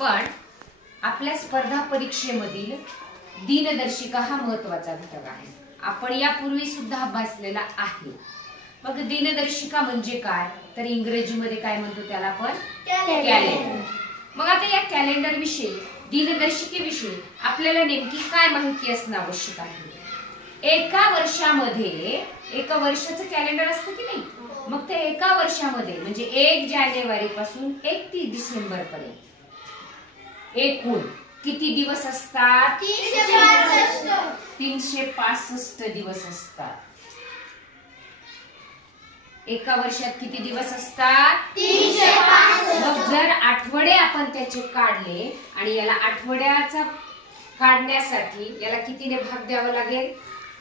आपण आपल्या स्पर्धा परीक्षेमधील दिनदर्शिका हा महत्त्वाचा घटक आहे. आपण यापूर्वी सुद्धा अभ्यासलेला आहे. मग दिनदर्शिका म्हणजे काय, तर इंग्रजीमध्ये काय म्हणतो त्याला आपण कॅलेंडर. मग आता या कॅलेंडर विषयी, दिनदर्शिकेविषयी आपल्याला नेमकी काय माहिती असणं आवश्यक आहे. एका वर्षामध्ये एका वर्षाचं कॅलेंडर असतं की नाही, मग ते एका वर्षामध्ये म्हणजे 1 जानेवारी पासून 31 डिसेंबर पर्यंत एकूण किती दिवस असतात? 365 दिवस असतात. एका वर्षात किती दिवस असतात? 365. मग जर आठवडे आपण त्याचे काढले आणि याला आठवड्याचा काढण्यासाठी याला कितीने भाग द्यावा लागेल?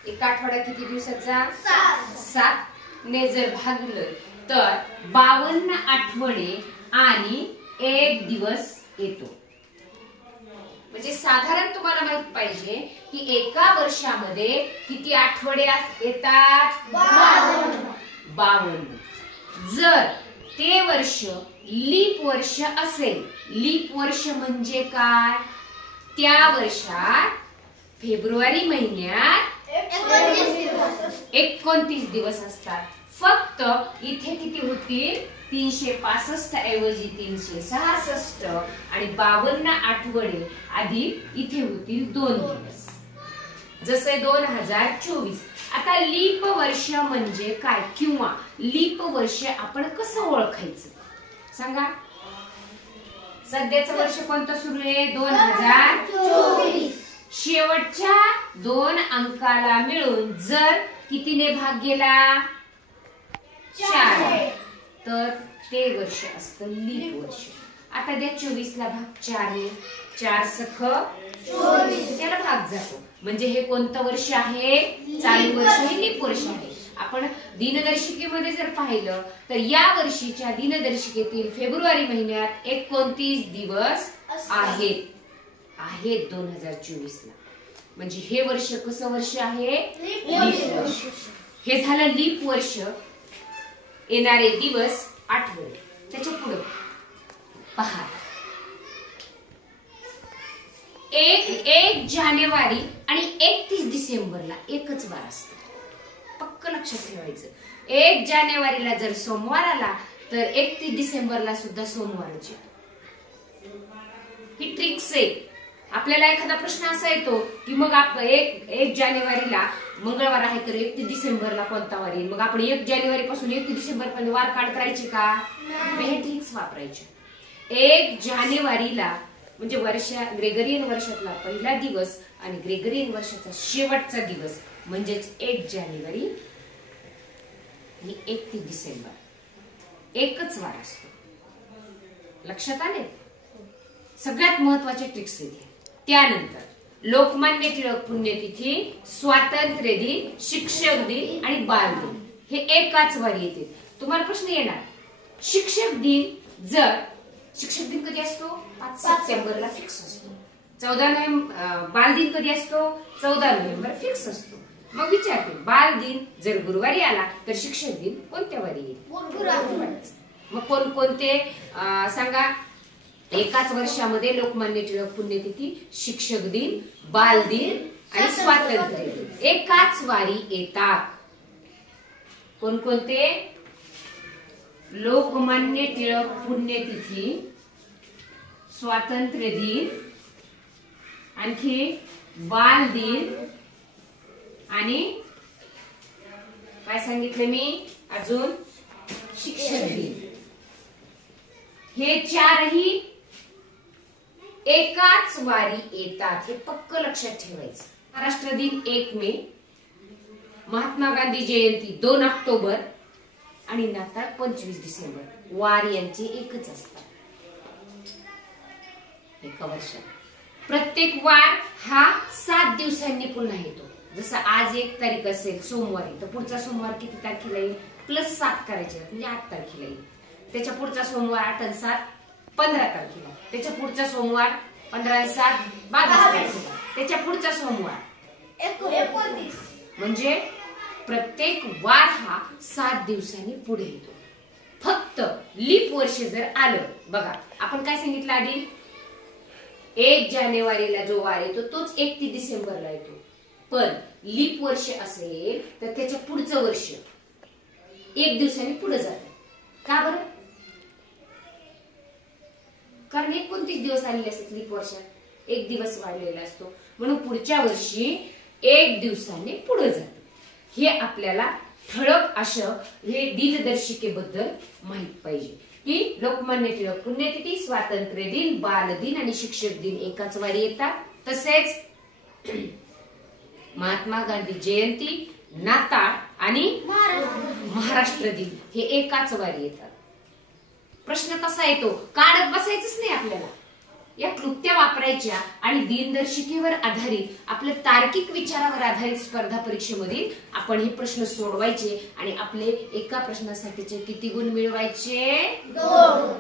एक आठवडा किती दिवसाचा? 7 ने जर भागलं तर 52 आठवडे आणि 1 दिवस येतो. म्हणजे साधारण तुम्हाला माहित पाहिजे की एका वर्षामध्ये किती आठवडे येतात? 52. जर ते वर्ष लीप वर्ष असेल, लीप वर्ष म्हणजे काय? त्या वर्षात फेब्रुवारी महिन्यात 29 दिवस असतात. फक्त इथे किती होतील? 365 ऐवजी 366 आणि 52 आठवडे आधी इथे होतील 2 दिवस. जसे 2024. आता लीप वर्ष म्हणजे काय किंवा लीप वर्ष आपण कसं ओळखायचं सांगा. सध्याचं वर्ष कोणतं सुरू आहे? 2024. शेवटच्या 2 अंकाला मिळून जर कितीने भाग गेला? 4, तर ते वर्ष असतं लीप वर्ष. आता द्या 24 ला भाग 4 ने, 4 सख 24, त्याला भाग जातो. म्हणजे हे कोणतं वर्ष आहे? चालू वर्ष हे लीप वर्ष आहे. आपण दिनदर्शिकेमध्ये जर पाहिलं तर या वर्षीच्या दिनदर्शिकेतील फेब्रुवारी महिन्यात 29 दिवस आहेत 2024 ला. म्हणजे हे वर्ष कसं वर्ष आहे? लीप वर्ष. हे झालं लीप वर्ष. येणारे दिवस आठवडे. त्याच्या पुढे पहा, 1 जानेवारी आणि 31 डिसेंबरला एकच वार असतो. पक्क लक्षात ठेवायचं. 1 जानेवारीला जर सोमवार आला तर 31 डिसेंबरला सुद्धा सोमवारच येतो. ही ट्रिक्स आहे. आपल्याला एखादा प्रश्न असा येतो की मग आपण 1 जानेवारीला मंगळवार आहे तर 31 डिसेंबरला कोणता वार येईल? मग आपण 1 जानेवारी पासून 31 डिसेंबर पर्यंत वार काढत राहायचे का? हे ट्रिक्स वापरायचे. 1 जानेवारीला म्हणजे ग्रेगरियन वर्षातला पहिला दिवस आणि ग्रेगरियन वर्षाचा शेवटचा दिवस म्हणजेच 1 जानेवारी आणि 31 डिसेंबर एकच वार असतो. लक्षात आले? सगळ्यात महत्वाचे ट्रिक्स आहेत. त्यानंतर लोकमान्य टिळक पुण्यतिथी, स्वातंत्र्य दिन, शिक्षक दिन आणि बाल दिन हे एकाच वारी येते. तुम्हाला प्रश्न येणार, शिक्षक दिन कधी असतो? 5 सप्टेंबरला फिक्स असतो. 14 नोव्हेंबर. बाल दिन कधी असतो? 14 नोव्हेंबर फिक्स असतो. मग विचारते, बाल दिन जर गुरुवारी आला तर शिक्षक दिन कोणत्या वारी येईल? गुरुवारी. मग कोणकोणते सांगा. एकाच वर्षामध्ये लोकमान्य टिळक पुण्यतिथी, शिक्षक दिन, बाल दिन आणि स्वातंत्र्य दिन एकाच वारी येतात. कोणकोणते? लोकमान्य टिळक पुण्यतिथी, स्वातंत्र्य दिन, आणखी बाल दिन आणि काय सांगितलं मी अजून? शिक्षक दिन. हे 4ही एकाच वारी येतात. हे पक्क लक्षात ठेवायचं. महाराष्ट्र दिन 1 मे, महात्मा गांधी जयंती 2 ऑक्टोबर आणि नाताळ 25 डिसेंबर. वार यांचे एकच असतात एका वर्षात. प्रत्येक वार हा 7 दिवसांनी पुन्हा येतो. जसं आज 1 तारीख असेल सोमवारी तर पुढचा सोमवार किती तारखेला येईल? +7 करायचे म्हणजे 8 तारखेला येईल. त्याच्या पुढचा सोमवार 8 आणि 7 15 तारखेला. त्याच्या पुढचा सोमवार 15 आणि 7 22 तारखेला. त्याच्या पुढचा सोमवार 29. म्हणजे प्रत्येक वार हा 7 दिवसांनी पुढे येतो. फक्त लीप वर्ष जर आलं, बघा आपण काय सांगितलं आधी? 1 जानेवारीला जो वार येतो तोच 31 डिसेंबरला येतो. पण लीप वर्ष असेल तर त्याच्या पुढचं वर्ष 1 दिवसाने पुढे जातं. का बरं? कारण 29 दिवस आलेले असतात लीप वर्षात, 1 दिवस वाढलेला असतो, म्हणून पुढच्या वर्षी 1 दिवसाने पुढे जातं. हे आपल्याला ठळक असं हे दिनदर्शिकेबद्दल माहित पाहिजे की लोकमान्य टिळक पुण्यतिथी, स्वातंत्र्य दिन, बालदिन आणि शिक्षक दिन एकाच वारी येतात. तसेच महात्मा गांधी जयंती, नाताळ आणि महाराष्ट्र दिन हे एकाच वारी येतात. प्रश्न कसा येतो? काढत बसायचंच नाही आपल्याला, या क्लुप्त्या वापरायच्या आणि दिनदर्शिकेवर आधारित आपल्या तार्किक विचारावर आधारित स्पर्धा परीक्षेमधील आपण हे प्रश्न सोडवायचे आणि आपले एका प्रश्नासाठीचे किती गुण मिळवायचे? 2.